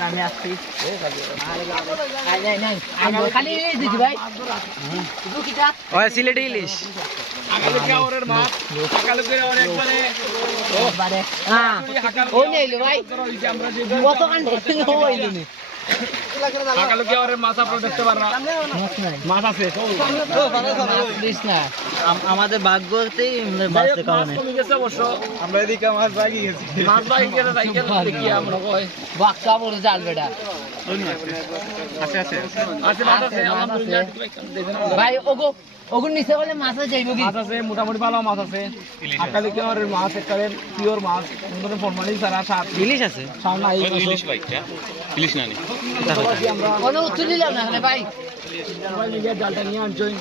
আমি আসছি খালি দিদি ভাই সিলেটি ইলিশ ও নেইলো ভাই কত কান্ডে হইলো আমাদের ভাগ্যতেই আমরা এদিকে মাছ বাগিয়ে গেছি বাক্কা বড় জাল বেটা ভাই ওগো ওগুন নিচে বলে মাছ যাইবো কি মাছ আছে মোটামুটি ভালো মাছ আছে আকালে কি আর মাছ একালে পিওর মাছ সুন্দর ফরমালিন সারা সাত ইলিশ আছে সামনে ইলিশ ভাইটা ইলিশ না নি আমরা কোনো উত্তর দিলাম না ভাই জালটা নিয়ে আনছই